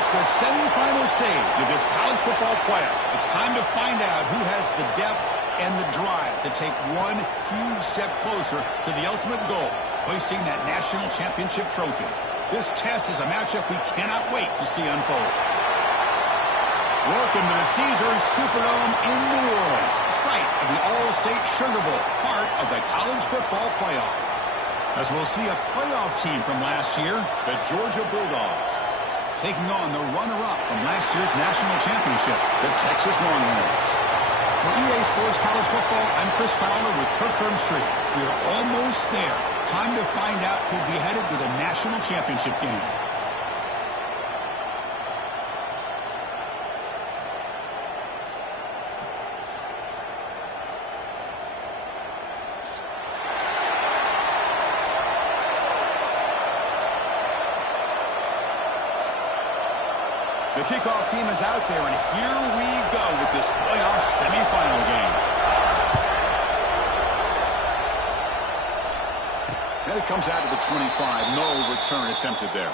reached the semifinal stage of this college football playoff. It's time to find out who has the depth and the drive to take one huge step closer to the ultimate goal, hoisting that national championship trophy. This test is a matchup we cannot wait to see unfold. Welcome to the Caesars Superdome in New Orleans, site of the All-State Sugar Bowl, part of the college football playoff. As we'll see a playoff team from last year, the Georgia Bulldogs, taking on the runner-up from last year's national championship, the Texas Longhorns. For EA Sports College Football, I'm Chris Fowler with Kirk Herbstreit. We are almost there. Time to find out who'll be headed to the national championship game. The kickoff team is out there, and here we go with this playoff semifinal game. And it comes out to the 25. No return attempted there.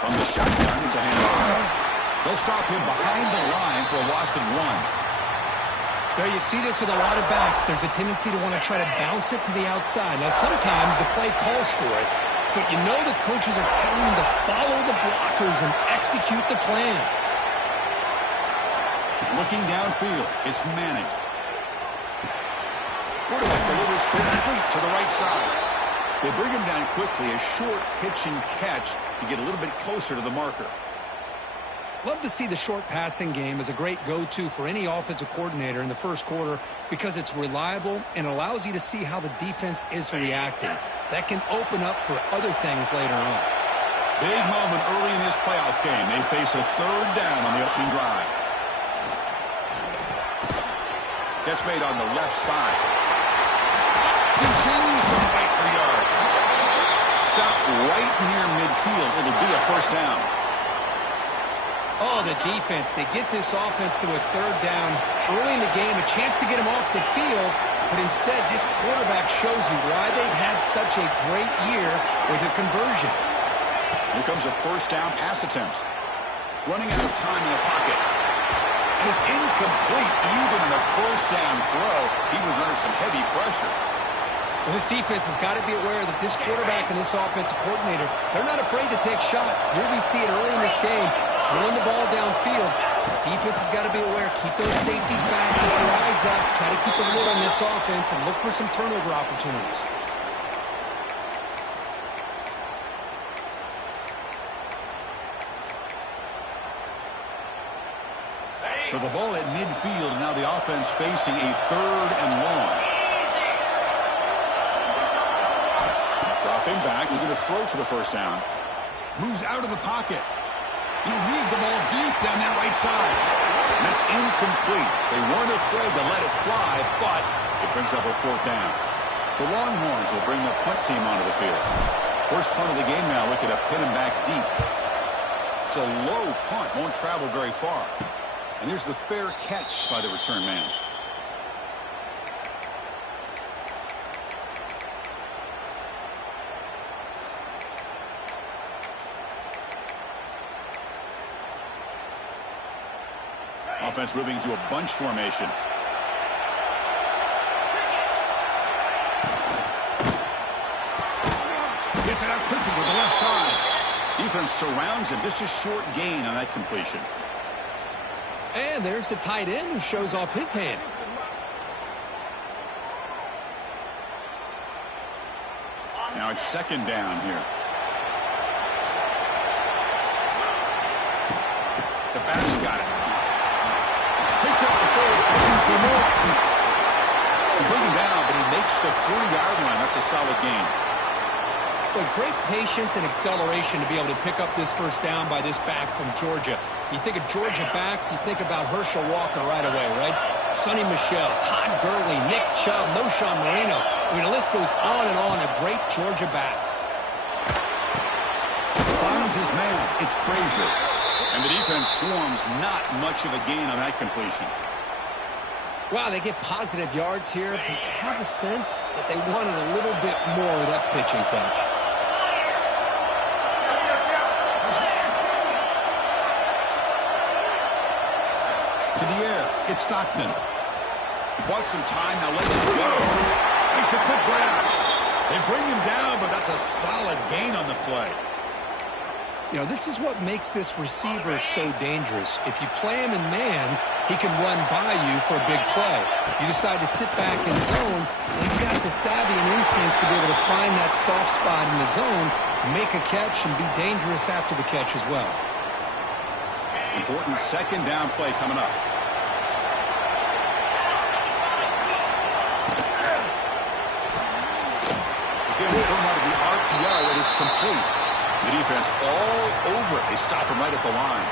From the shotgun, it's a handoff. They'll stop him behind the line for a loss of 1. There you see this with a lot of backs. There's a tendency to want to try to bounce it to the outside. Now, sometimes the play calls for it, but you know the coaches are telling them to follow the blockers and execute the plan. Looking downfield, it's Manning. Quarterback delivers complete to the right side. They bring him down quickly, a short pitch and catch to get a little bit closer to the marker. Love to see the short passing game as a great go-to for any offensive coordinator in the first quarter because it's reliable and allows you to see how the defense is reacting. That can open up for other things later on. Big moment early in this playoff game. They face a third down on the opening drive. Catch made on the left side. Continues to fight for yards. Stop right near midfield. It'll be a first down. Oh, the defense. They get this offense to a third down early in the game, a chance to get him off the field, but instead this quarterback shows you why they've had such a great year with a conversion. Here comes a first down pass attempt. Running out of time in the pocket. And it's incomplete even in a first down throw. He was under some heavy pressure. Well, this defense has got to be aware that this quarterback and this offensive coordinator, they're not afraid to take shots. Here we see it early in this game, throwing the ball downfield. The defense has got to be aware. Keep those safeties back, keep your eyes up, try to keep a lid on this offense, and look for some turnover opportunities. So the ball at midfield, now the offense facing a third and long. Dropping back, looking to throw for the first down. Moves out of the pocket. He'll leave the ball deep down that right side. And that's incomplete. They weren't afraid to let it fly, but it brings up a fourth down. The Longhorns will bring the punt team onto the field. First punt of the game now, looking to pin him back deep. It's a low punt, won't travel very far. And here's the fair catch by the return man. Offense moving into a bunch formation. Gets it out quickly to the left side. Defense surrounds him. Just a short gain on that completion. And there's the tight end who shows off his hands. Now it's second down here. The back's got it. Picks up the first, looking for more. They bring him down, but he makes the 40-yard line. That's a solid gain. But great patience and acceleration to be able to pick up this first down by this back from Georgia. You think of Georgia backs, you think about Herschel Walker right away, right? Sonny Michel, Todd Gurley, Nick Chubb, Knowshon Moreno. I mean, the list goes on and on of great Georgia backs. his man. It's Frazier. And the defense swarms, not much of a gain on that completion. Wow, they get positive yards here, but I have a sense that they wanted a little bit more of that pitch and catch. To the air, it's Stockton. Bought some time, now lets it go. Makes a quick grab. They bring him down, but that's a solid gain on the play. You know, this is what makes this receiver so dangerous. If you play him in man, he can run by you for a big play. You decide to sit back in zone, and he's got the savvy and instincts to be able to find that soft spot in the zone, make a catch, and be dangerous after the catch as well. Important second down play coming up. Again, thrown out of the RPO, and it's complete. The defense all over it. They stop him right at the line.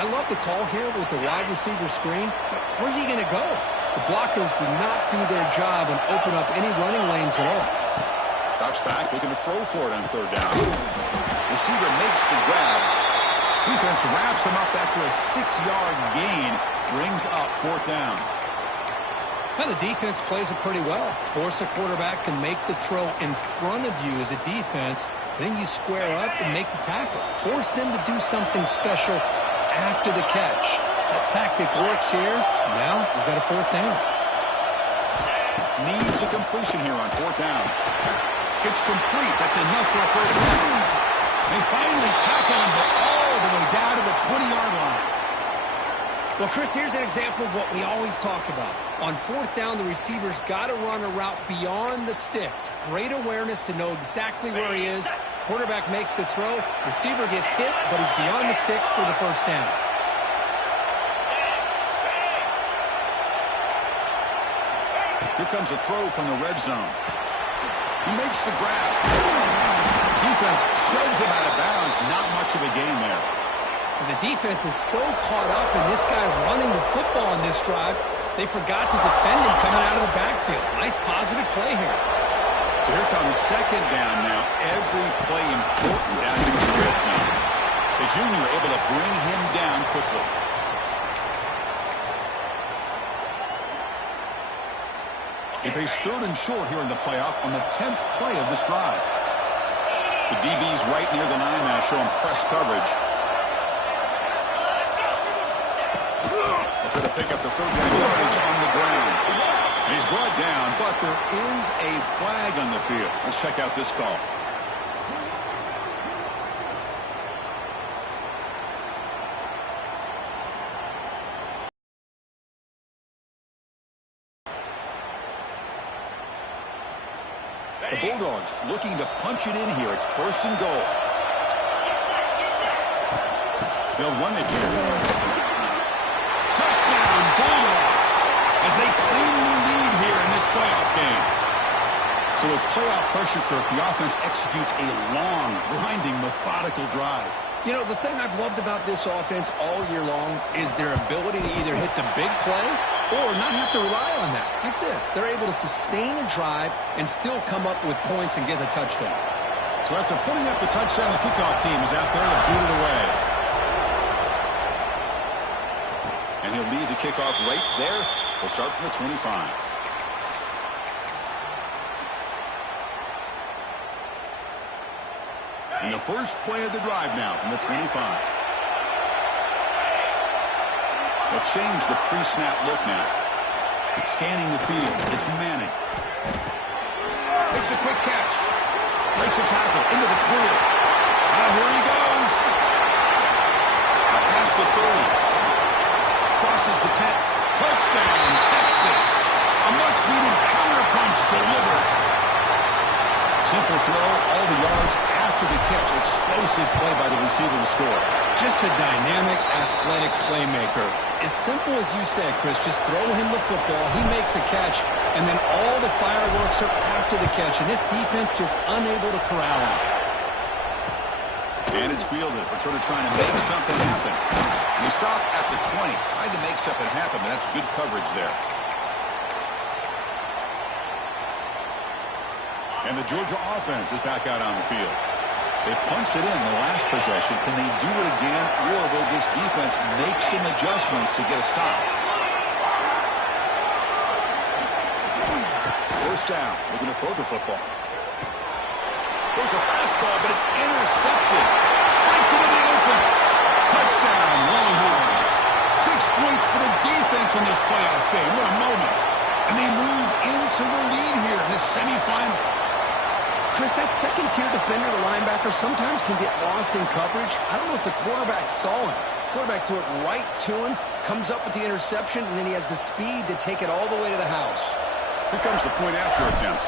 I love the call here with the wide receiver screen. But where's he going to go? The blockers do not do their job and open up any running lanes at all. Drops back, looking to throw for it on third down. Receiver makes the grab. Defense wraps him up after a 6-yard gain. Brings up fourth down. Now the defense plays it pretty well. Force the quarterback to make the throw in front of you as a defense. Then you square up and make the tackle. Force them to do something special after the catch. That tactic works here. Now we've got a fourth down. Needs a completion here on fourth down. It's complete. That's enough for a first down. They finally tackle him, but all the way down to the 20-yard line. Well, Chris, here's an example of what we always talk about. On fourth down, the receiver's got to run a route beyond the sticks. Great awareness to know exactly where he is. Quarterback makes the throw. Receiver gets hit, but he's beyond the sticks for the first down. Here comes a throw from the red zone. He makes the grab. Defense shoves him out of bounds. Not much of a gain there. The defense is so caught up in this guy running the football on this drive, they forgot to defend him coming out of the backfield. Nice positive play here. So here comes second down now. Every play important down here in the red zone. The junior able to bring him down quickly. He faced third and short here in the playoff on the 10th play of this drive. The DB's right near the line now, showing press coverage. They'll try to pick up the third down yardage on the ground. And he's brought down, but there is a flag on the field. Let's check out this call. The Bulldogs looking to punch it in here. It's first and goal. They'll run it here. Touchdown, Bulldogs, as they claim the lead here in this playoff game. So with playoff pressure, Kirk, the offense executes a long, grinding, methodical drive. You know, the thing I've loved about this offense all year long is their ability to either hit the big play or not have to rely on that. Like this, they're able to sustain a drive and still come up with points and get a touchdown. So after putting up the touchdown, the kickoff team is out there to boot it away. And he'll lead the kickoff right there. He'll start from the 25. And the first play of the drive now from the 25. They'll change the pre-snap look now. Scanning the field. It's Manning. Makes a quick catch. Breaks a tackle into the clear. Now here he goes. Past the 30. Crosses the 10. Touchdown, Texas. A much-needed counterpunch delivered. Simple throw, all the yards after the catch. Explosive play by the receiver to score. Just a dynamic, athletic playmaker. As simple as you said, Chris, just throw him the football, he makes the catch, and then all the fireworks are after the catch, and this defense just unable to corral him. And it's fielded. We're trying to make something happen. We stop at the 20, trying to make something happen, but that's good coverage there. And the Georgia offense is back out on the field. They punched it in the last possession. Can they do it again, or will this defense make some adjustments to get a stop? First down. Looking to throw the football. There's a fastball, but it's intercepted. Right into the open. Touchdown, Longhorns. 6 points for the defense in this playoff game. What a moment. And they move into the lead here in this semifinal. Chris, that second-tier defender, the linebacker, sometimes can get lost in coverage. I don't know if the quarterback saw him. Quarterback threw it right to him, comes up with the interception, and then he has the speed to take it all the way to the house. Here comes the point after attempt.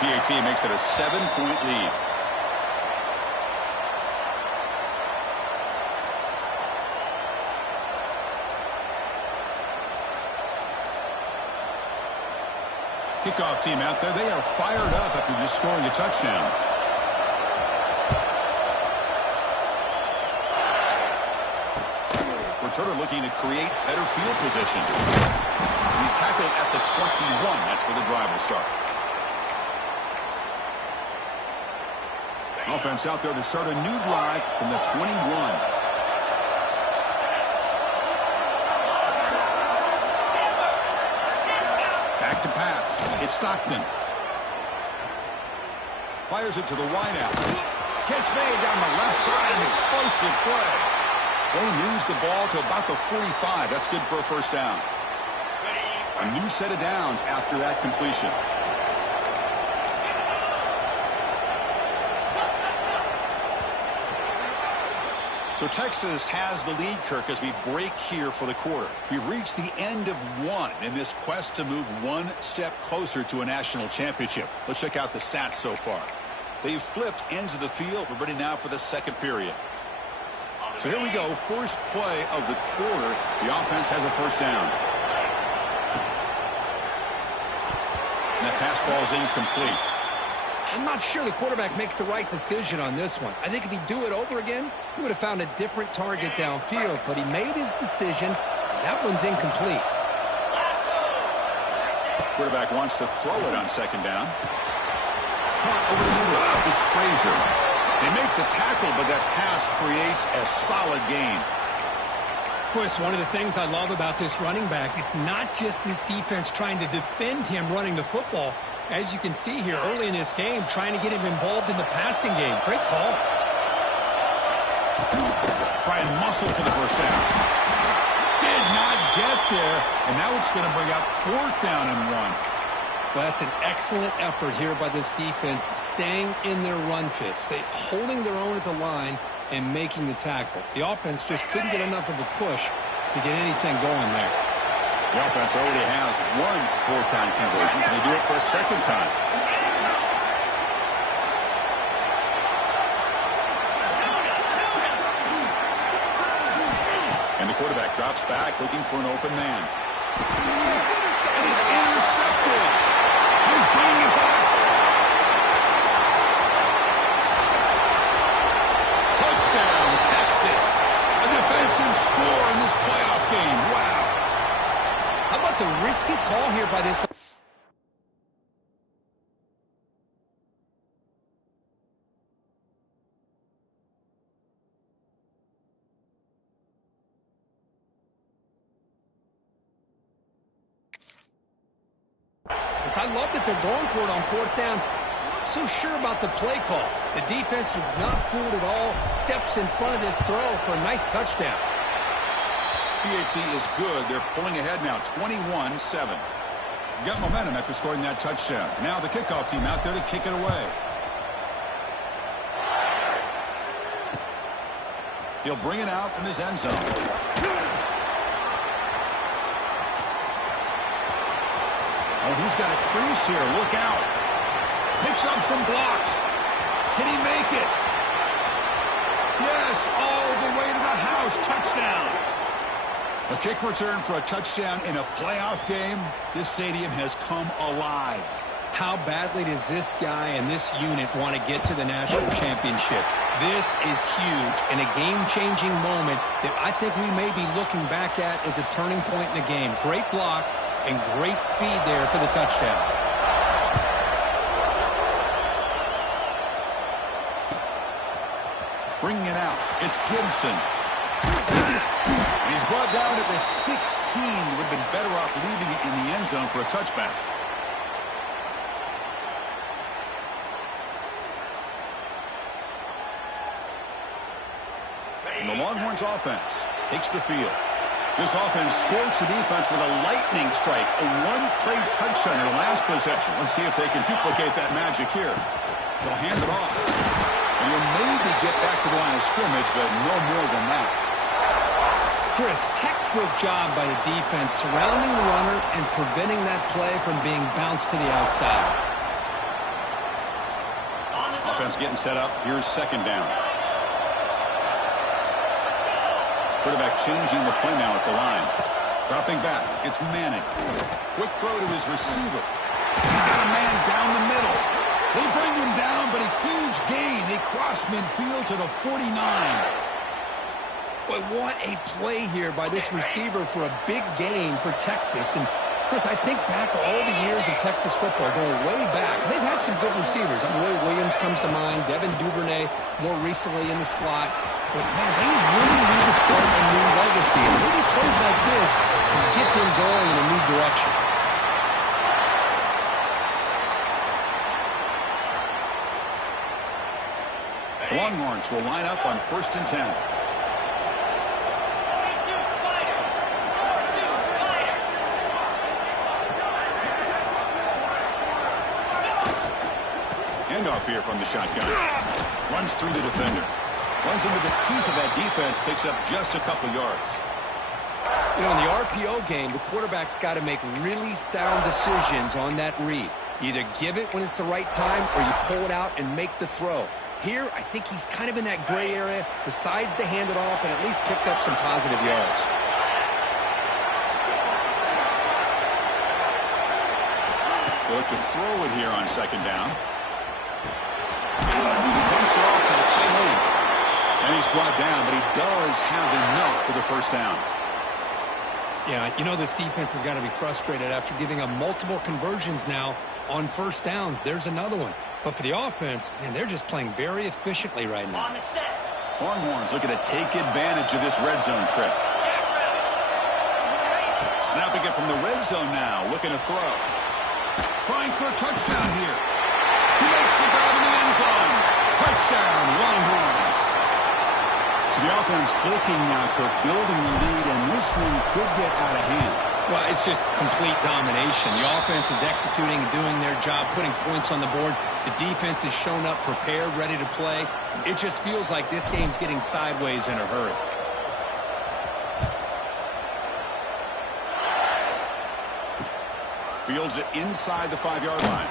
PAT makes it a 7-point lead. Kickoff team out there. They are fired up after just scoring a touchdown. Returner looking to create better field position. He's tackled at the 21. That's where the drive will start. Offense out there to start a new drive from the 21. Back to pass. It's Stockton. Fires it to the wideout. Catch made down the left side. An explosive play. They moves the ball to about the 45. That's good for a first down. A new set of downs after that completion. So Texas has the lead, Kirk, as we break here for the quarter. We've reached the end of one in this quest to move one step closer to a national championship. Let's check out the stats so far. They've flipped ends of the field. We're ready now for the second period. So here we go. First play of the quarter. The offense has a first down. And that pass ball is incomplete. I'm not sure the quarterback makes the right decision on this one. I think if he'd do it over again, he would have found a different target downfield. But he made his decision. That one's incomplete. Quarterback wants to throw it on second down. Caught over the middle. It's Frazier. They make the tackle, but that pass creates a solid gain. Chris, one of the things I love about this running back, it's not just this defense trying to defend him running the football. As you can see here early in this game, trying to get him involved in the passing game. Great call. Try and muscle for the first down. Did not get there, and now it's going to bring out fourth down and 1. Well, that's an excellent effort here by this defense, staying in their run fits. They holding their own at the line and making the tackle. The offense just couldn't get enough of a push to get anything going there. The offense already has one fourth-down conversion. Can they do it for a second time? And the quarterback drops back looking for an open man. And he's intercepted. He's bringing it back. Touchdown, Texas. A defensive score in this playoff game. Wow. How about the risky call here by this? I love that they're going for it on fourth down. I'm not so sure about the play call. The defense was not fooled at all. Steps in front of this throw for a nice touchdown. PAT is good. They're pulling ahead now, 21-7. Got momentum after scoring that touchdown. Now the kickoff team out there to kick it away. He'll bring it out from his end zone. Oh, he's got a crease here. Look out. Picks up some blocks. Can he make it? Yes, all the way to the house. Touchdown. A kick return for a touchdown in a playoff game. This stadium has come alive. How badly does this guy and this unit want to get to the national championship? This is huge and a game-changing moment that I think we may be looking back at as a turning point in the game. Great blocks and great speed there for the touchdown. Bringing it out. It's Gibson. He's brought down at the 16. Would have been better off leaving it in the end zone for a touchback. And the Longhorns offense takes the field. This offense scorched the defense with a lightning strike, a one-play touchdown in the last possession. Let's see if they can duplicate that magic here. They'll hand it off. And you'll maybe get back to the line of scrimmage, but no more than that. Chris, textbook job by the defense surrounding the runner and preventing that play from being bounced to the outside. Offense getting set up. Here's second down. Quarterback changing the play now at the line. Dropping back. It's Manning. Quick throw to his receiver. He's got a man down the middle. They bring him down, but a huge gain. They cross midfield to the 49. Boy, what a play here by this receiver for a big gain for Texas. And, Chris, I think back all the years of Texas football, going way back. They've had some good receivers. Roy Williams comes to mind, Devin Duvernay more recently in the slot. But, man, they really need to start a new legacy. And maybe plays like this can get them going in a new direction. The Longhorns will line up on 1st and 10. Handoff here from the shotgun. Runs through the defender. Runs into the teeth of that defense. Picks up just a couple yards. You know, in the RPO game, the quarterback's got to make really sound decisions on that read. Either give it when it's the right time or you pull it out and make the throw. Here, I think he's kind of in that gray area, decides to hand it off and at least picked up some positive yards. They look to throw it here on second down. He dumps it off to the tight end. And he's brought down, but he does have enough for the first down. Yeah, you know this defense has got to be frustrated after giving up multiple conversions now on first downs. There's another one. But for the offense, man, they're just playing very efficiently right now. Longhorns looking to take advantage of this red zone trip. Snapping it from the red zone now, looking to throw. Trying for a touchdown here. He makes the grab in the end zone. Touchdown, Longhorns. So the offense clicking now, Kirk, building the lead, and this one could get out of hand. Well, it's just complete domination. The offense is executing and doing their job, putting points on the board. The defense has shown up, prepared, ready to play. It just feels like this game's getting sideways in a hurry. Fields it inside the 5-yard line.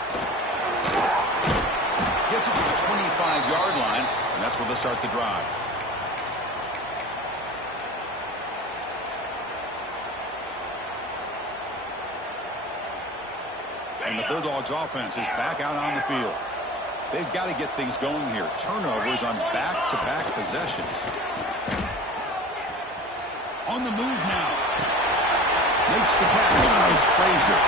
Gets it to the 25-yard line, and that's where they'll start the drive. And the Bulldogs offense is back out on the field. They've got to get things going here. Turnovers on back-to-back possessions. On the move now. Makes the catch. It's Frazier.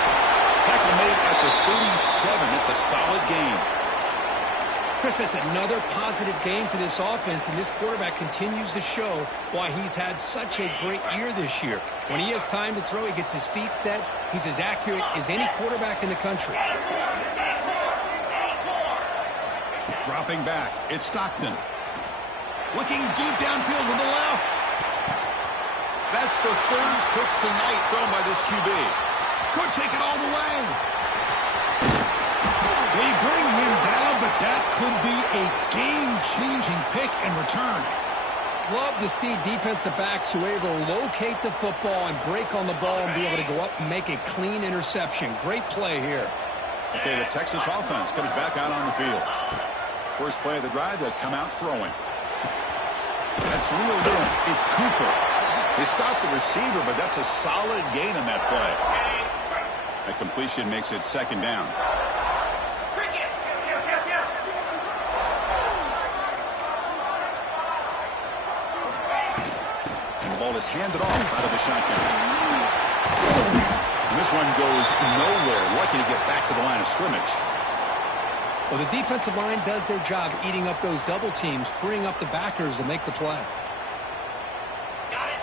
Tackle made at the 37. It's a solid game. Chris, that's another positive game for this offense, and this quarterback continues to show why he's had such a great year this year. When he has time to throw, he gets his feet set. He's as accurate as any quarterback in the country. Dropping back. It's Stockton. Looking deep downfield with the left. That's the third pick tonight thrown by this QB. Could take it all the way. They bring him down, but that could be a game-changing pick and return. Love to see defensive backs who are able to locate the football and break on the ball and be able to go up and make a clean interception. Great play here. Okay, the Texas offense comes back out on the field. First play of the drive, they'll come out throwing. That's reeled in. It's Cooper. They stopped the receiver, but that's a solid gain on that play. That completion makes it second down. And the ball is handed off out of the shotgun. And this one goes nowhere. Lucky to get back to the line of scrimmage. Well, the defensive line does their job eating up those double teams, freeing up the backers to make the play.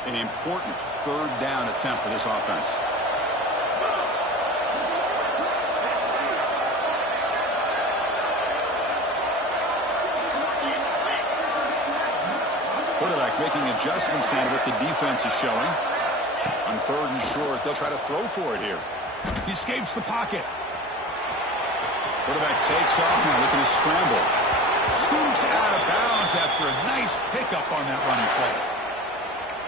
An important third down attempt for this offense. Quarterback making adjustments down to what the defense is showing. On third and short, they'll try to throw for it here. He escapes the pocket. Quarterback takes off now, looking to scramble. Scoots out of bounds after a nice pickup on that running play.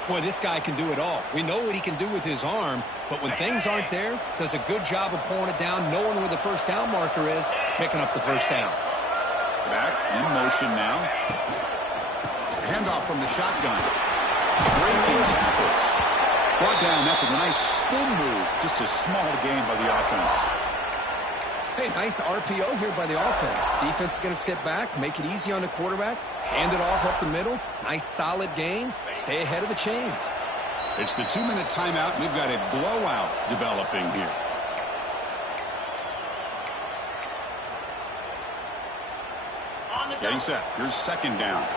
Boy, this guy can do it all. We know what he can do with his arm, but when things aren't there, does a good job of pulling it down, knowing where the first down marker is, picking up the first down. Back in motion now. Handoff from the shotgun. Breaking tackles. Brought down after the nice spin move. Just a small gain by the offense. Hey, nice RPO here by the offense. Defense is going to sit back, make it easy on the quarterback, hand it off up the middle. Nice solid gain. Stay ahead of the chains. It's the 2-minute timeout. We've got a blowout developing here. Getting set. Here's second down.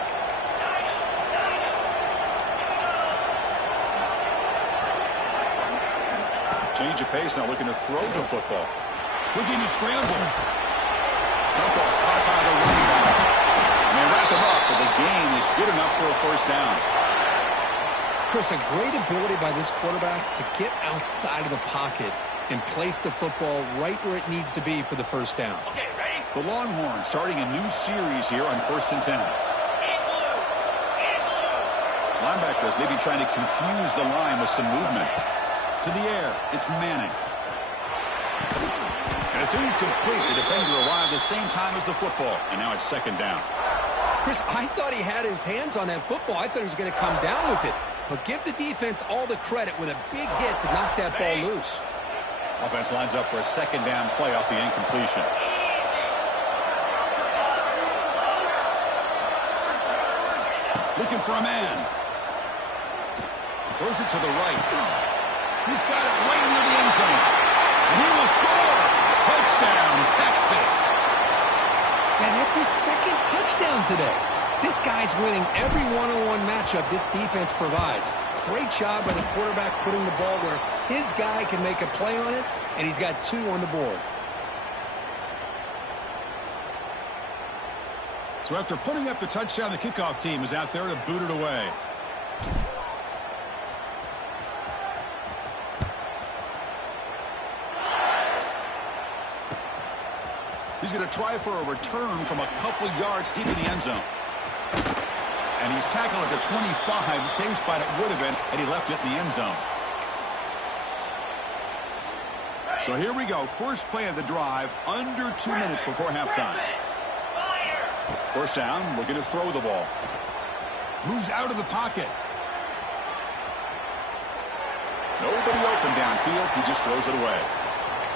Change of pace now, looking to throw the football. Looking to scramble. Dump off caught by the running back. And they wrap him up, but the gain is good enough for a first down. Chris, a great ability by this quarterback to get outside of the pocket and place the football right where it needs to be for the first down. Okay, ready? The Longhorns starting a new series here on 1st and 10. Linebackers maybe trying to confuse the line with some movement. To the air, it's Manning. And it's incomplete. The defender arrived the same time as the football, and now it's second down. Chris, I thought he had his hands on that football. I thought he was going to come down with it. But give the defense all the credit with a big hit to knock that ball loose. Offense lines up for a second down play off the incompletion. Looking for a man. Throws it to the right. He's got it right near the end zone. And he will score. Touchdown, Texas. Man, that's his second touchdown today. This guy's winning every one-on-one matchup this defense provides. Great job by the quarterback putting the ball where his guy can make a play on it, and he's got 2 on the board. So after putting up the touchdown, the kickoff team is out there to boot it away. He's going to try for a return from a couple yards deep in the end zone. And he's tackled at the 25, same spot it would have been had he left it in the end zone. So here we go. First play of the drive, under 2 minutes before halftime. First down, looking to throw the ball. Moves out of the pocket. Nobody open downfield. He just throws it away.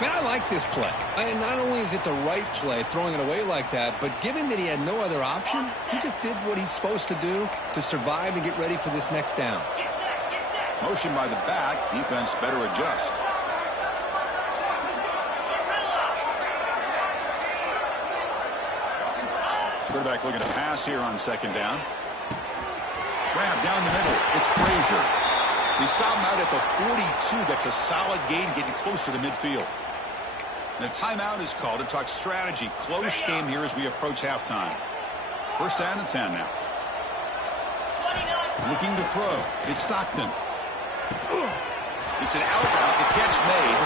Man, I like this play. And not only is it the right play, throwing it away like that, but given that he had no other option, he just did what he's supposed to do to survive and get ready for this next down. Motion by the back. Defense better adjust. Quarterback looking to pass here on second down. Grab down the middle. It's Frazier. He stopped him out at the 42. That's a solid gain, getting closer to midfield. And a timeout is called to talk strategy. Close game here as we approach halftime. First down and 10 now. Looking to throw. It's Stockton. It's an out route. The catch made.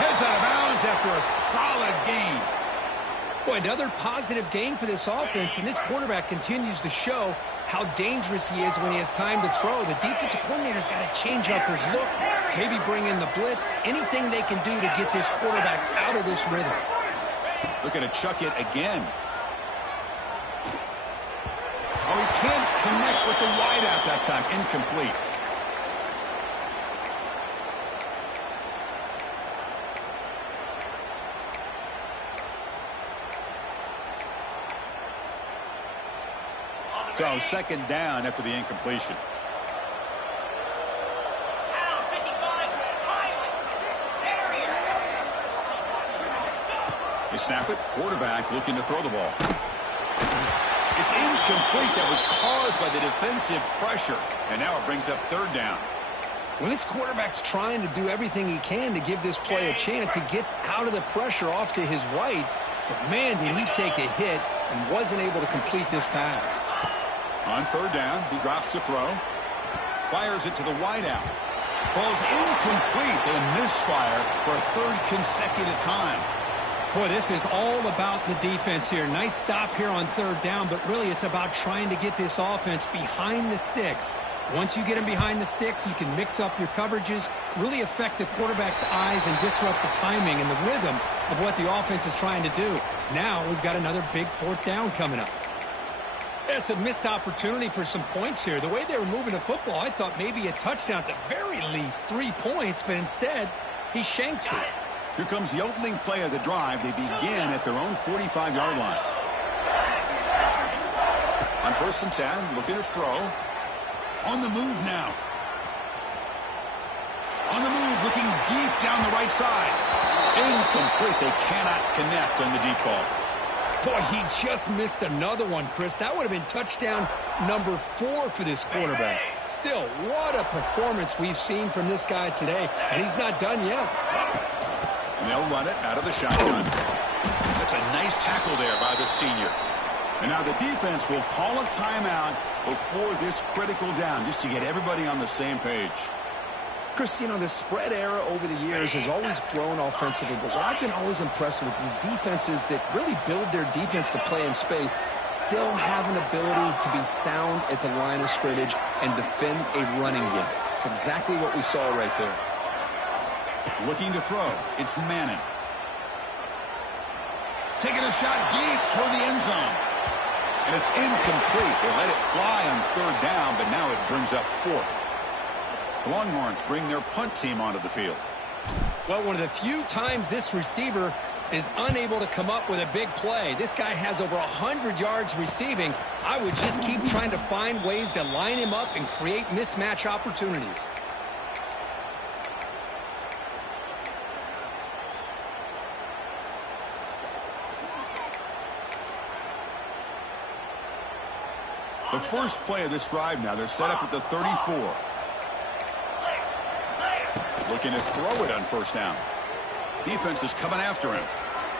Heads out of bounds after a solid gain. Boy, another positive gain for this offense, and this quarterback continues to show how dangerous he is when he has time to throw. The defensive coordinator's got to change up his looks, maybe bring in the blitz, anything they can do to get this quarterback out of this rhythm. Looking to chuck it again. Oh, he can't connect with the wideout that time. Incomplete. So second down after the incompletion. He snap it. Quarterback looking to throw the ball. It's incomplete. That was caused by the defensive pressure. And now it brings up third down. Well, this quarterback's trying to do everything he can to give this play a chance. He gets out of the pressure off to his right. But, man, did he take a hit and wasn't able to complete this pass. On third down, he drops to throw. Fires it to the wideout. Falls incomplete. They misfire for a third consecutive time. Boy, this is all about the defense here. Nice stop here on third down, but really it's about trying to get this offense behind the sticks. Once you get them behind the sticks, you can mix up your coverages, really affect the quarterback's eyes and disrupt the timing and the rhythm of what the offense is trying to do. Now we've got another big fourth down coming up. It's a missed opportunity for some points here. The way they were moving the football, I thought maybe a touchdown, at the very least 3 points, but instead he shanks it. Here comes the opening play of the drive. They begin at their own 45-yard line. On 1st and 10, looking to throw. On the move now. On the move, looking deep down the right side. Incomplete. They cannot connect on the deep ball. Boy, he just missed another one, Chris. That would have been touchdown number 4 for this quarterback. Still, what a performance we've seen from this guy today, and he's not done yet. And they'll run it out of the shotgun. That's a nice tackle there by the senior. And now the defense will call a timeout before this critical down, just to get everybody on the same page. Chris, you know, the spread era over the years has always grown offensively, but what I've been always impressed with defenses that really build their defense to play in space still have an ability to be sound at the line of scrimmage and defend a running game. It's exactly what we saw right there. Looking to throw. It's Manning. Taking a shot deep toward the end zone. And it's incomplete. They let it fly on third down, but now it brings up 4th. The Longhorns bring their punt team onto the field. Well, one of the few times this receiver is unable to come up with a big play. This guy has over 100 yards receiving. I would just keep trying to find ways to line him up and create mismatch opportunities. The first play of this drive now, they're set up at the 34. Looking to throw it on 1st down. Defense is coming after him.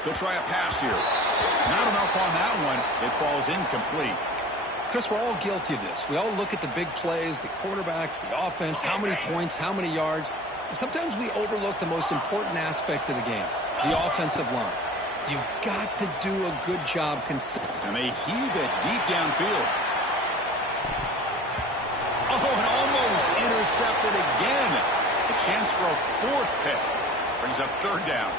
He'll try a pass here. Not enough on that one. It falls incomplete. Chris, we're all guilty of this. We all look at the big plays, the quarterbacks, the offense, how many points, how many yards. And sometimes we overlook the most important aspect of the game, the offensive line. You've got to do a good job. And they heave it deep downfield. Oh, and almost intercepted again. A chance for a 4th pick. Brings up 3rd down.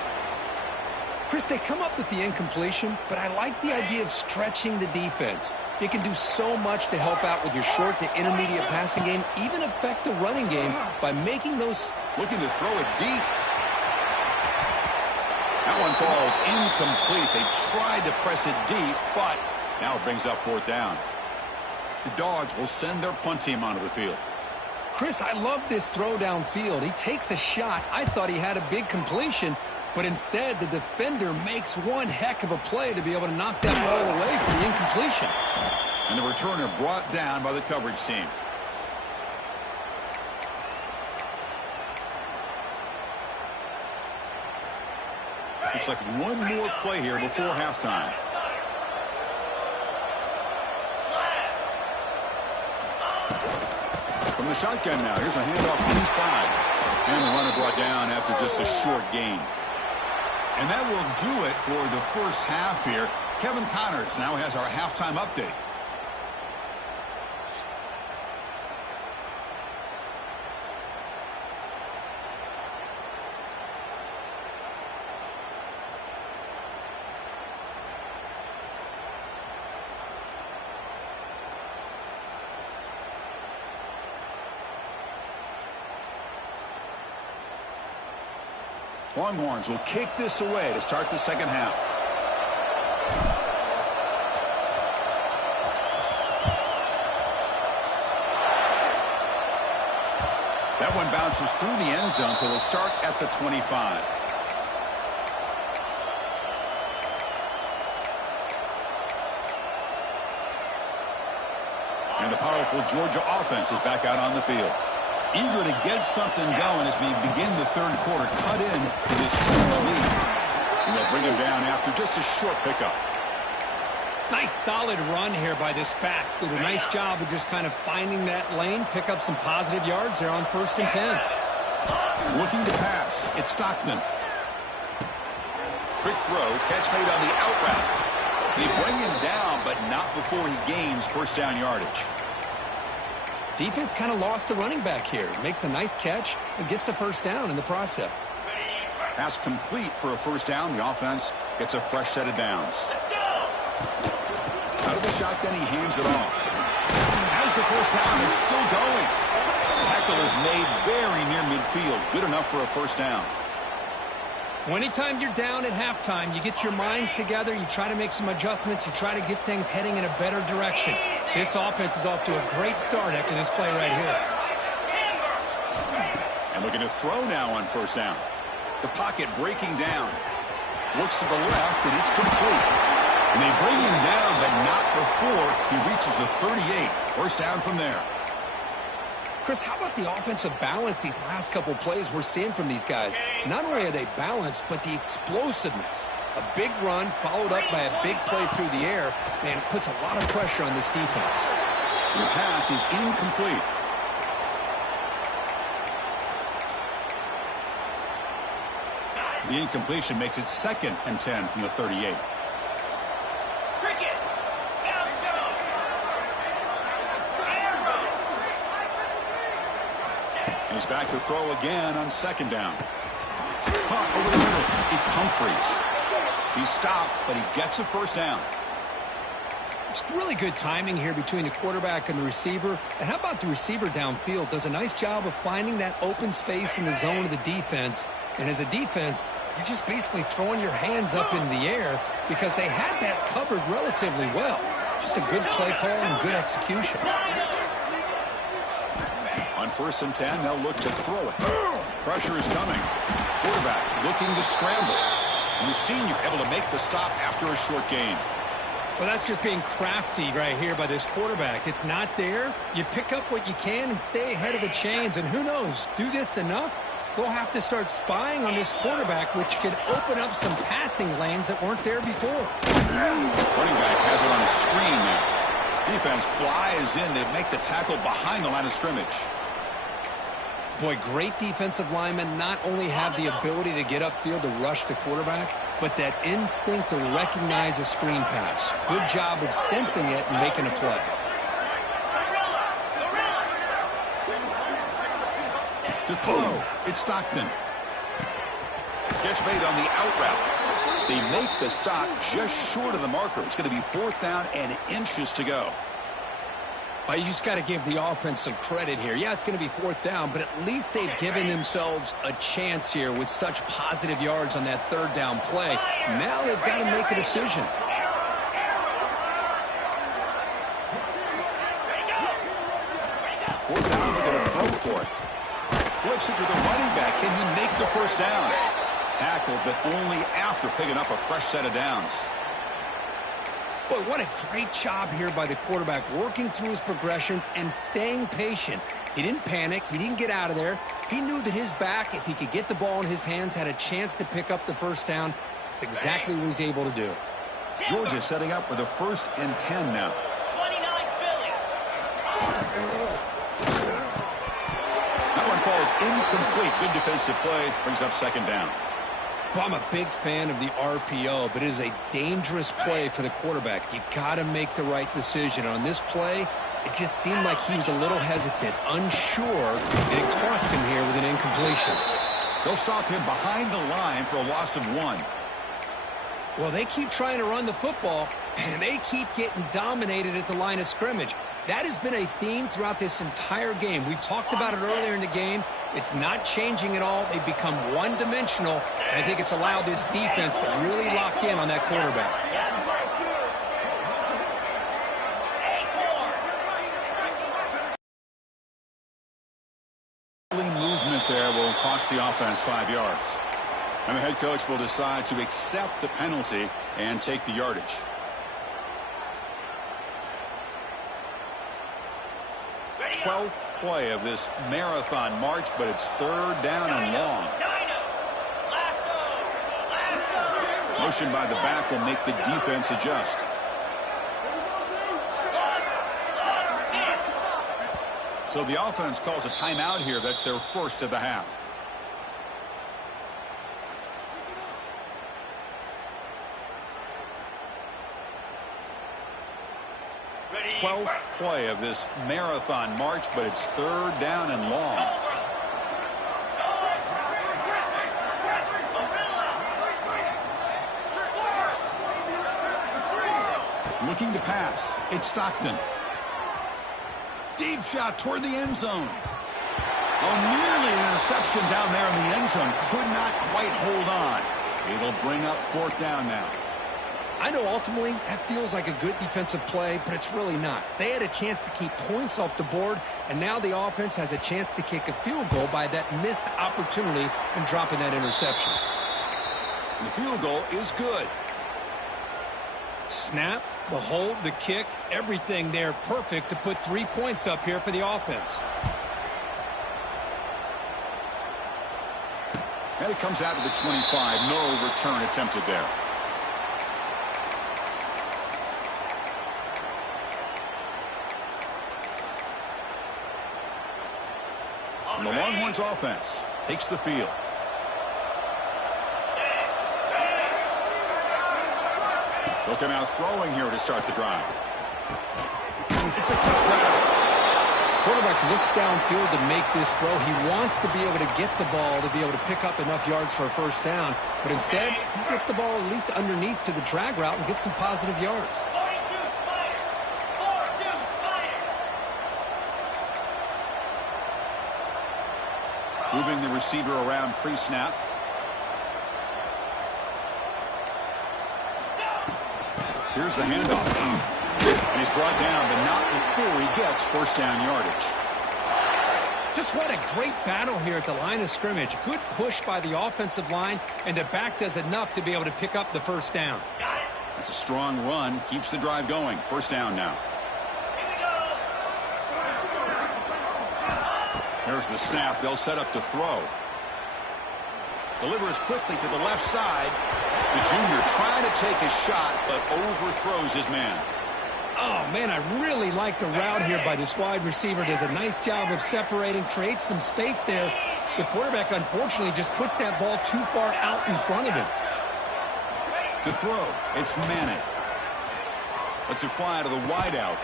Chris, they come up with the incompletion, but I like the idea of stretching the defense. It can do so much to help out with your short to intermediate passing game, even affect the running game by making those... Looking to throw it deep. That one falls incomplete. They tried to press it deep, but now it brings up 4th down. The Dogs will send their punt team onto the field. Chris, I love this throw downfield. He takes a shot. I thought he had a big completion, but instead the defender makes one heck of a play to be able to knock that ball away for the incompletion. And the returner brought down by the coverage team. Looks like one more play here before halftime. From the shotgun now, here's a handoff inside. And the runner brought down after just a short gain. And that will do it for the first half here. Kevin Connors now has our halftime update. Longhorns will kick this away to start the second half. That one bounces through the end zone, so they'll start at the 25. And the powerful Georgia offense is back out on the field. Eager to get something going as we begin the third quarter. Cut in to this huge lead. And they'll bring him down after just a short pickup. Nice solid run here by this back. Did a nice job of just kind of finding that lane, pick up some positive yards there on 1st and 10. Looking to pass. It's Stockton. Quick throw. Catch made on the out route. They bring him down, but not before he gains first down yardage. Defense kind of lost the running back here. Makes a nice catch and gets the first down in the process. Pass complete for a first down. The offense gets a fresh set of downs. Out of the shotgun, he hands it off. As the first down is still going. Tackle is made very near midfield. Good enough for a first down. Well, anytime you're down at halftime, you get your minds together, you try to make some adjustments, you try to get things heading in a better direction. This offense is off to a great start after this play right here. And looking to throw now on first down. The pocket breaking down. Looks to the left, and it's complete. And they bring him down, but not before he reaches the 38. First down from there. Chris, how about the offensive balance these last couple plays we're seeing from these guys? Not only are they balanced, but the explosiveness. A big run followed up by a big play through the air. Man, it puts a lot of pressure on this defense. The pass is incomplete. The incompletion makes it 2nd and 10 from the 38. He's back to throw again on 2nd down. Caught over the middle. It's Humphries. He stopped, but he gets a first down. It's really good timing here between the quarterback and the receiver. And how about the receiver downfield? Does a nice job of finding that open space in the zone of the defense. And as a defense, you're just basically throwing your hands up in the air because they had that covered relatively well. Just a good play call and good execution. On 1st and 10, they'll look to throw it. Pressure is coming. Quarterback looking to scramble. And the senior able to make the stop after a short gain. Well, that's just being crafty right here by this quarterback. It's not there. You pick up what you can and stay ahead of the chains. And who knows, do this enough, they'll have to start spying on this quarterback, which could open up some passing lanes that weren't there before. Running back has it on a screen now. Defense flies in to make the tackle behind the line of scrimmage. Boy, great defensive linemen not only have the ability to get upfield to rush the quarterback, but that instinct to recognize a screen pass. Good job of sensing it and making a play. To throw, it's Stockton. Catch made on the out route. They make the stop just short of the marker. It's going to be 4th down and inches to go. Well, you just got to give the offense some credit here. Yeah, it's going to be 4th down, but at least they've given themselves a chance here with such positive yards on that 3rd down play. Now they've got to make a decision. Fourth down, they're going to throw for it. Flips it to the running back. Can he make the first down? Tackled, but only after picking up a fresh set of downs. Boy, what a great job here by the quarterback, working through his progressions and staying patient. He didn't panic. He didn't get out of there. He knew that his back, if he could get the ball in his hands, had a chance to pick up the first down. That's exactly what he's able to do. Georgia setting up with a 1st and 10 now. That one falls incomplete. Good defensive play. Brings up 2nd down. Well, I'm a big fan of the RPO, but it is a dangerous play for the quarterback. You got to make the right decision. On this play, it just seemed like he was a little hesitant, unsure, and it cost him here with an incompletion. They'll stop him behind the line for a loss of 1. Well, they keep trying to run the football, and they keep getting dominated at the line of scrimmage. That has been a theme throughout this entire game. We've talked about it earlier in the game. It's not changing at all. They've become one-dimensional, and I think it's allowed this defense to really lock in on that quarterback. Movement there will cost the offense 5 yards. And the head coach will decide to accept the penalty and take the yardage. 12th play of this marathon march, but it's third down and long. Motion by the back will make the defense adjust. So the offense calls a timeout here. That's their first of the half. 12th play of this marathon march, but it's third down and long. Looking to pass. It's Stockton. Deep shot toward the end zone. Oh, nearly an interception down there in the end zone. Could not quite hold on. It'll bring up fourth down now. I know ultimately that feels like a good defensive play, but it's really not. They had a chance to keep points off the board, and now the offense has a chance to kick a field goal by that missed opportunity and dropping that interception. And the field goal is good. Snap, the hold, the kick, everything there perfect to put 3 points up here for the offense. And it comes out to the 25. No return attempted there. And the Longhorns offense takes the field. They'll come out throwing here to start the drive. It's a cut. Quarterback looks downfield to make this throw. He wants to be able to get the ball to be able to pick up enough yards for a first down. But instead, he gets the ball at least underneath to the drag route and gets some positive yards. Moving the receiver around pre-snap. Here's the handoff. And he's brought down, but not before he gets first down yardage. Just what a great battle here at the line of scrimmage. Good push by the offensive line, and the back does enough to be able to pick up the first down. It's a strong run. Keeps the drive going. First down now. There's the snap. They'll set up to throw. Delivers quickly to the left side. The junior trying to take a shot, but overthrows his man. Oh, man, I really like the route here by this wide receiver. Does a nice job of separating, creates some space there. The quarterback, unfortunately, just puts that ball too far out in front of him. To throw, it's Manning. Lets it fly to the wideout.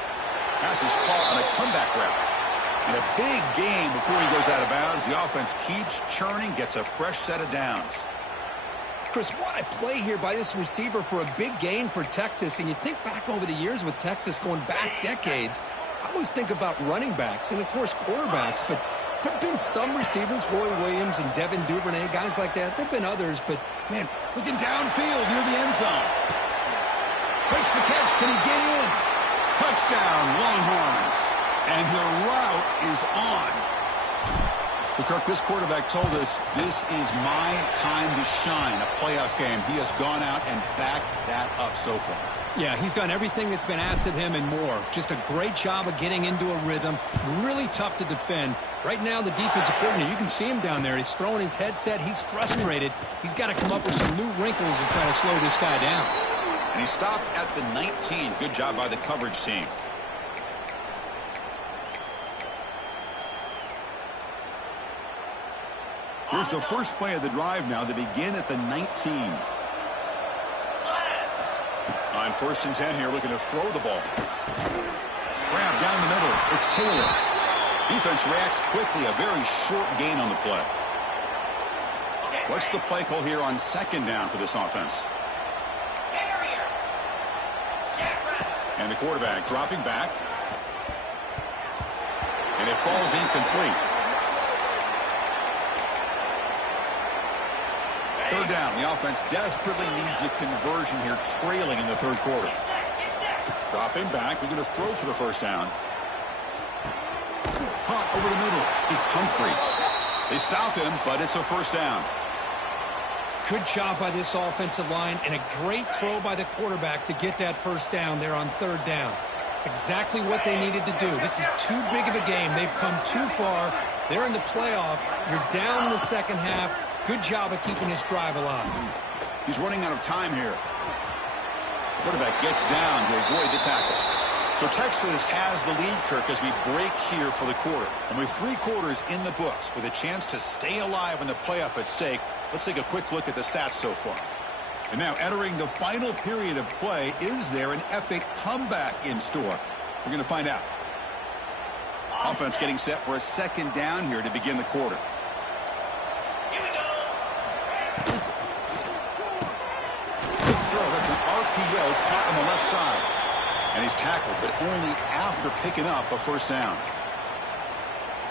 Pass is caught on a comeback route. And a big gain before he goes out of bounds. The offense keeps churning, gets a fresh set of downs. Chris, what a play here by this receiver for a big gain for Texas. And you think back over the years with Texas going back decades, I always think about running backs and, of course, quarterbacks. But there have been some receivers, Roy Williams and Devin Duvernay, guys like that. There have been others, but, man. Looking downfield near the end zone. Breaks the catch. Can he get in? Touchdown, Longhorns. And the route is on. Well, Kirk, this quarterback told us this is my time to shine, a playoff game. He has gone out and backed that up so far. Yeah, he's done everything that's been asked of him and more. Just a great job of getting into a rhythm. Really tough to defend. Right now, the defensive coordinator, you can see him down there. He's throwing his headset. He's frustrated. He's got to come up with some new wrinkles to try to slow this guy down. And he stopped at the 19. Good job by the coverage team. Here's the first play of the drive now to begin at the 19. On 1st and 10 here, looking to throw the ball. Grab down the middle. It's Taylor. Defense reacts quickly. A very short gain on the play. What's the play call here on 2nd down for this offense? And the quarterback dropping back. And it falls incomplete. 3rd down. The offense desperately needs a conversion here, trailing in the 3rd quarter. Dropping back. They're going to throw for the first down. Caught over the middle. It's Humphreys. They stop him, but it's a first down. Good job by this offensive line and a great throw by the quarterback to get that first down there on 3rd down. It's exactly what they needed to do. This is too big of a game. They've come too far. They're in the playoff. You're down in the second half. Good job of keeping this drive alive. He's running out of time here. Quarterback gets down to avoid the tackle. So Texas has the lead, Kirk, as we break here for the quarter. And with 3 quarters in the books, with a chance to stay alive in the playoff at stake, let's take a quick look at the stats so far. And now entering the final period of play, is there an epic comeback in store? We're going to find out. Offense getting set for a second down here to begin the quarter. Good throw. That's an RPO caught on the left side. And he's tackled, but only after picking up a first down.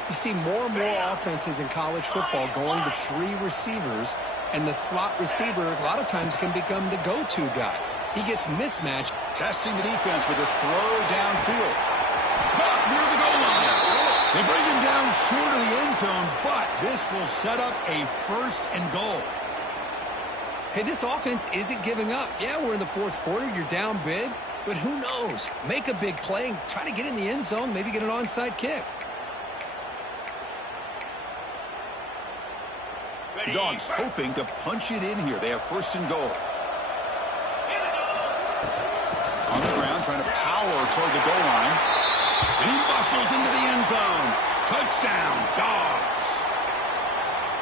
You see more and more offenses in college football going to 3 receivers, and the slot receiver a lot of times can become the go-to guy. He gets mismatched. Testing the defense with a throw downfield. Caught near the goal line. They bring him down short of the end zone, but this will set up a 1st and goal. Hey, this offense isn't giving up. Yeah, we're in the 4th quarter. You're down big. But who knows? Make a big play and try to get in the end zone, maybe get an onside kick. The Dogs hoping to punch it in here. They have 1st and goal. On the ground, trying to power toward the goal line. And he bustles into the end zone. Touchdown, Dogs.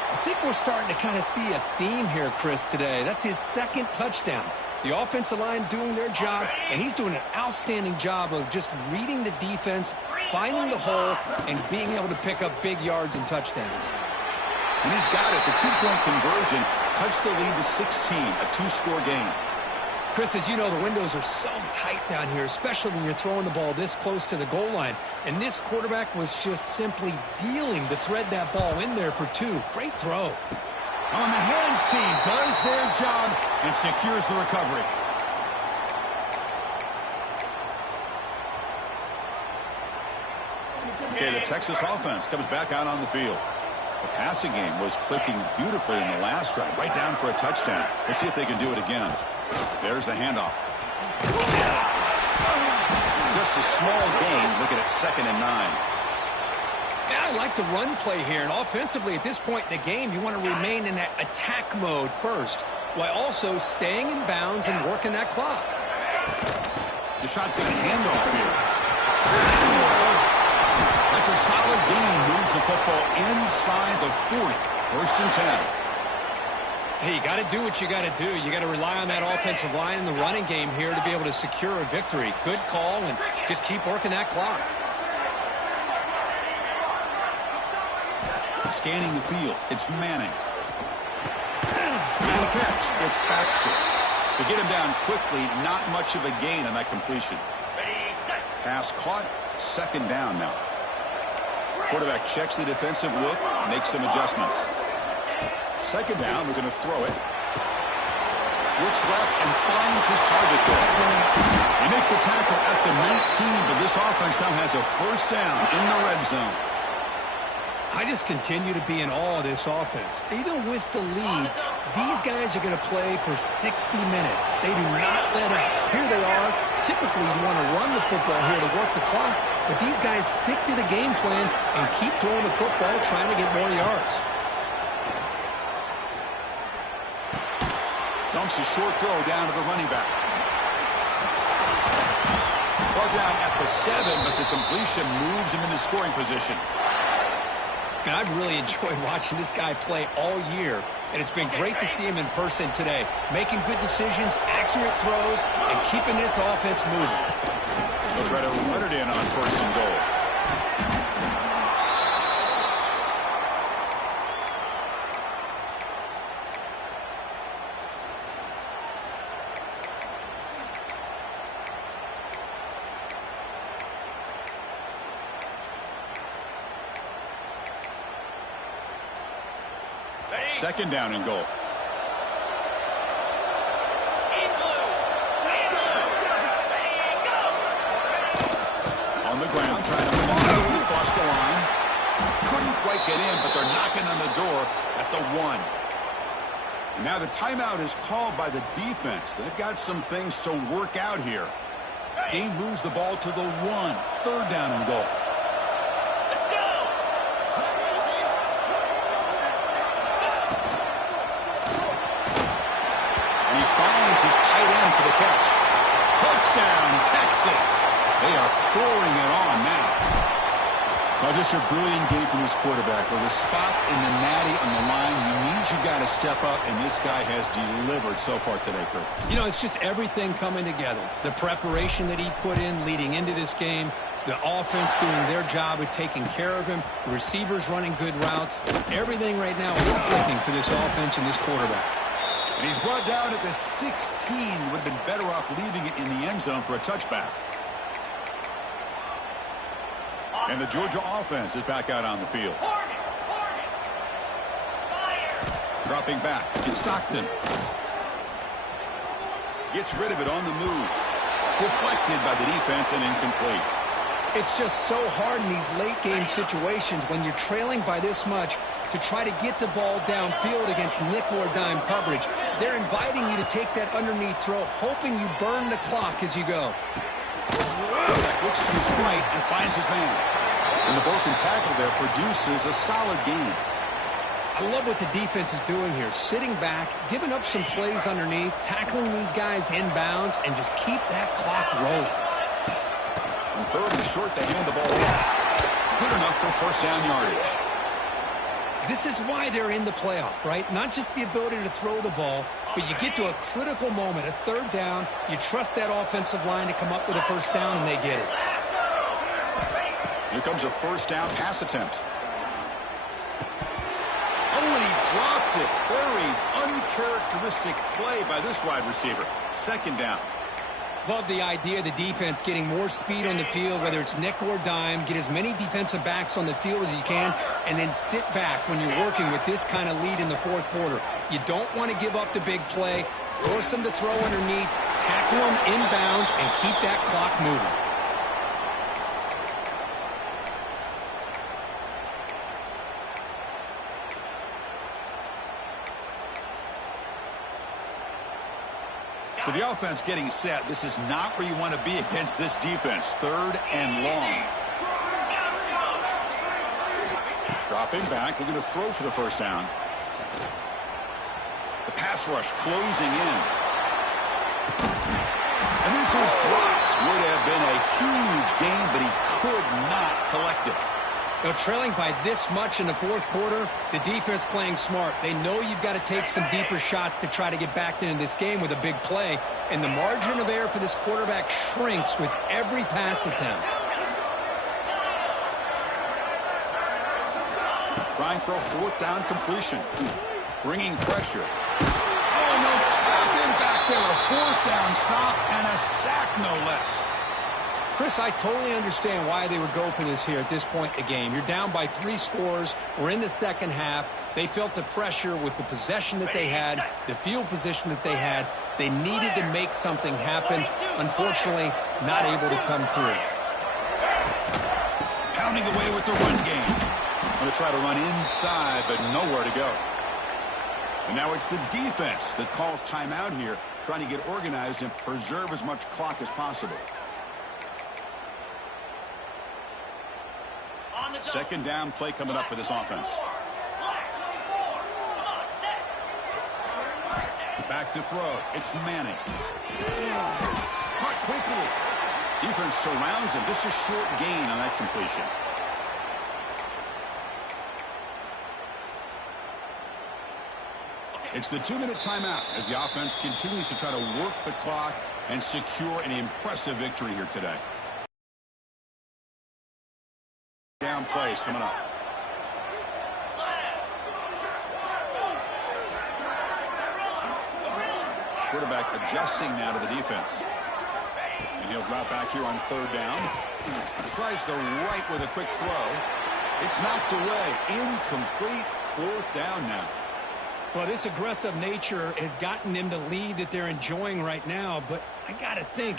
I think we're starting to kind of see a theme here, Chris, today. That's his 2nd touchdown. The offensive line doing their job, and he's doing an outstanding job of just reading the defense, finding the hole, and being able to pick up big yards and touchdowns. And he's got it. The 2-point conversion cuts the lead to 16, a 2-score game. Chris, as you know, the windows are so tight down here, especially when you're throwing the ball this close to the goal line. And this quarterback was just simply dealing to thread that ball in there for 2. Great throw. On the hands team does their job and secures the recovery. Okay, the Texas offense comes back out on the field. The passing game was clicking beautifully in the last drive, right down for a touchdown. Let's see if they can do it again. There's the handoff. Just a small gain. Looking at 2nd and 9. Yeah, I like the run play here. And offensively, at this point in the game, you want to remain in that attack mode first, while also staying in bounds and working that clock. The shotgun handoff here. That's a solid gain. Moves the football inside the 40. 1st and 10. Hey, you got to do what you got to do. You got to rely on that offensive line in the running game here to be able to secure a victory. Good call, and just keep working that clock. Scanning the field, it's Manning. And the catch, it's Baxter. To get him down quickly, not much of a gain on that completion. Pass caught, 2nd down now. Quarterback checks the defensive look, makes some adjustments. 2nd down, we're going to throw it. Looks left and finds his target there. They make the tackle at the 19, but this offense now has a 1st down in the red zone. I just continue to be in awe of this offense. Even with the lead, these guys are going to play for 60 minutes. They do not let up. Here they are. Typically, you want to run the football here to work the clock, but these guys stick to the game plan and keep throwing the football, trying to get more yards. Dumps a short throw down to the running back. Ball down at the 7, but the completion moves him into scoring position. And I've really enjoyed watching this guy play all year, and it's been great to see him in person today, making good decisions, accurate throws, and keeping this offense moving. They'll try to run it in on 1st and goal. Second down and goal. On the ground, trying to muscle it across the line. Couldn't quite get in, but they're knocking on the door at the 1. And now the timeout is called by the defense. They've got some things to work out here. Gain moves the ball to the 1. Third down and goal. Let's go. And he finds his tight end for the catch. Touchdown, Texas. They are pouring it on now. Well, just a brilliant game from this quarterback. With a spot in the natty on the line, he needs you got to step up, and this guy has delivered so far today, Kurt. You know, it's just everything coming together. The preparation that he put in leading into this game, the offense doing their job of taking care of him, the receivers running good routes. Everything right now is clicking for this offense and this quarterback. And he's brought down at the 16. Would have been better off leaving it in the end zone for a touchback. And the Georgia offense is back out on the field. Dropping back. It's Stockton. Gets rid of it on the move. Deflected by the defense and incomplete. It's just so hard in these late game situations when you're trailing by this much to try to get the ball downfield against nickel or dime coverage. They're inviting you to take that underneath throw, hoping you burn the clock as you go. Looks to his right and finds his man. And the broken tackle there produces a solid game. I love what the defense is doing here. Sitting back, giving up some plays underneath, tackling these guys inbounds, and just keep that clock rolling. And third and short, they hand the ball off. Good enough for first down yardage. This is why they're in the playoff, right? Not just the ability to throw the ball, but you get to a critical moment, a third down, you trust that offensive line to come up with a first down, and they get it. Here comes a first down pass attempt. Oh, and he dropped it. Very uncharacteristic play by this wide receiver. Second down. Love the idea of the defense getting more speed on the field, whether it's nickel or dime, get as many defensive backs on the field as you can, and then sit back when you're working with this kind of lead in the fourth quarter. You don't want to give up the big play, force them to throw underneath, tackle them inbounds, and keep that clock moving. So the offense getting set. This is not where you want to be against this defense. Third and long. Dropping back. Looking to throw for the first down. The pass rush closing in. And this is dropped. Would have been a huge gain, but he could not collect it. Now, trailing by this much in the fourth quarter, the defense playing smart. They know you've got to take some deeper shots to try to get back into this game with a big play. And the margin of error for this quarterback shrinks with every pass attempt. Trying for a fourth down completion. Bringing pressure. Oh, no, trapped in back there. A fourth down stop and a sack, no less. Chris, I totally understand why they would go for this here at this point in the game. You're down by 3 scores. We're in the second half. They felt the pressure with the possession that they had, the field position that they had. They needed to make something happen. Unfortunately, not able to come through. Pounding away with the run game. Going to try to run inside, but nowhere to go. And now it's the defense that calls timeout here, trying to get organized and preserve as much clock as possible. Second down play coming up for this offense. Back to throw. It's Manning. Caught quickly. Defense surrounds him. Just a short gain on that completion. It's the 2-minute timeout as the offense continues to try to work the clock and secure an impressive victory here today. Down plays coming up. Quarterback adjusting now to the defense. And he'll drop back here on third down. Tries the right with a quick throw. It's knocked away. Incomplete. Fourth down now. Well, this aggressive nature has gotten them the lead that they're enjoying right now. But I got to think,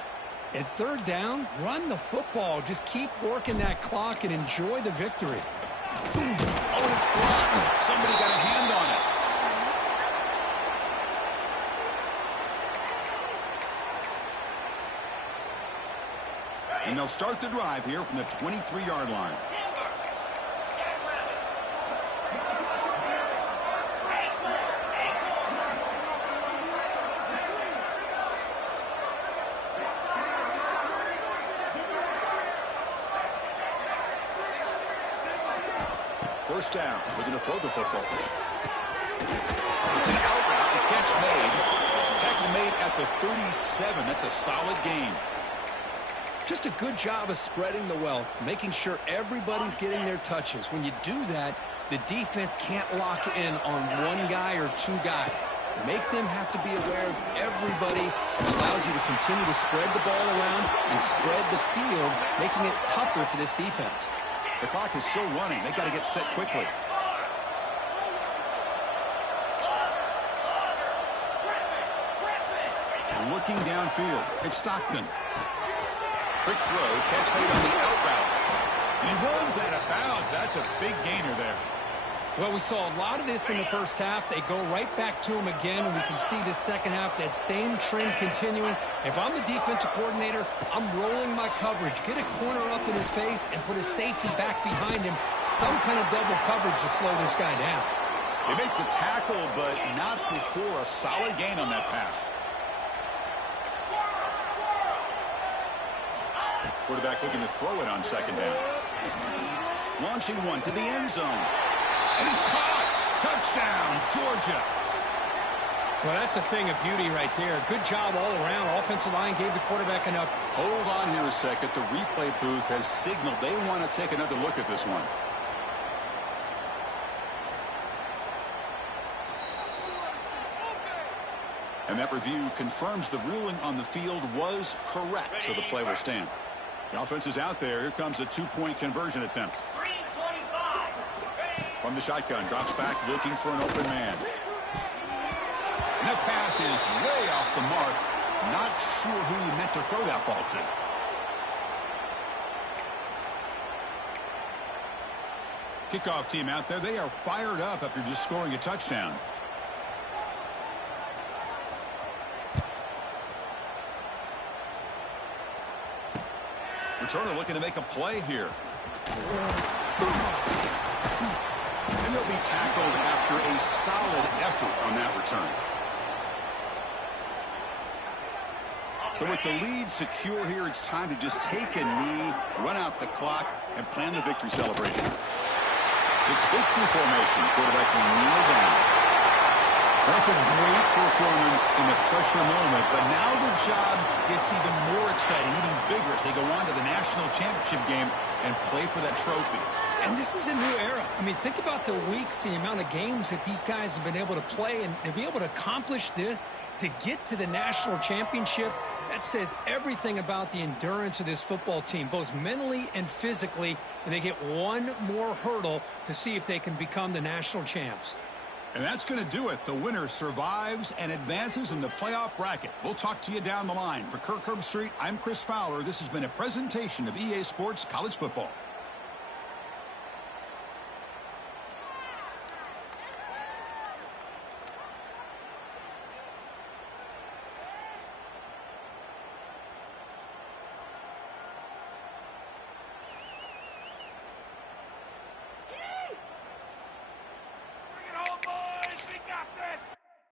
at third down, run the football. Just keep working that clock and enjoy the victory. Oh, and it's blocked. Somebody got a hand on it. And they'll start the drive here from the 23-yard line. First down. We're going to throw the football. It's an out route. The catch made. Tackle made at the 37. That's a solid gain. Just a good job of spreading the wealth, making sure everybody's getting their touches. When you do that, the defense can't lock in on one guy or two guys. Make them have to be aware of everybody. It allows you to continue to spread the ball around and spread the field, making it tougher for this defense. The clock is still running. They got to get set quickly. Looking downfield. It's Stockton. Quick throw. Catch made on the out route. And he runs out of bounds. That's a big gainer there. Well, we saw a lot of this in the first half. They go right back to him again, and we can see this second half, that same trend continuing. If I'm the defensive coordinator, I'm rolling my coverage. Get a corner up in his face and put a safety back behind him. Some kind of double coverage to slow this guy down. They make the tackle, but not before a solid gain on that pass. Quarterback looking to throw it on second down. Launching one to the end zone. And it's caught. Touchdown, Georgia. Well, that's a thing of beauty right there. Good job all around. Offensive line gave the quarterback enough. Hold on here a second. The replay booth has signaled they want to take another look at this one. And that review confirms the ruling on the field was correct, so the play will stand. The offense is out there. Here comes a two-point conversion attempt. From the shotgun, drops back looking for an open man. And that pass is way off the mark. Not sure who he meant to throw that ball to. Kickoff team out there. They are fired up after just scoring a touchdown. Returner looking to make a play here. And they'll be tackled after a solid effort on that return. So with the lead secure here, it's time to just take a knee, run out the clock, and plan the victory celebration. It's victory formation. Quarterback will kneel down. That's a great performance in the pressure moment, but now the job gets even more exciting, even bigger as they go on to the national championship game and play for that trophy. And this is a new era. I mean, think about the weeks, the amount of games that these guys have been able to play, and to be able to accomplish this, to get to the national championship, that says everything about the endurance of this football team, both mentally and physically, and they get one more hurdle to see if they can become the national champs. And that's going to do it. The winner survives and advances in the playoff bracket. We'll talk to you down the line. For Kirk Herbstreit, I'm Chris Fowler. This has been a presentation of EA Sports College Football.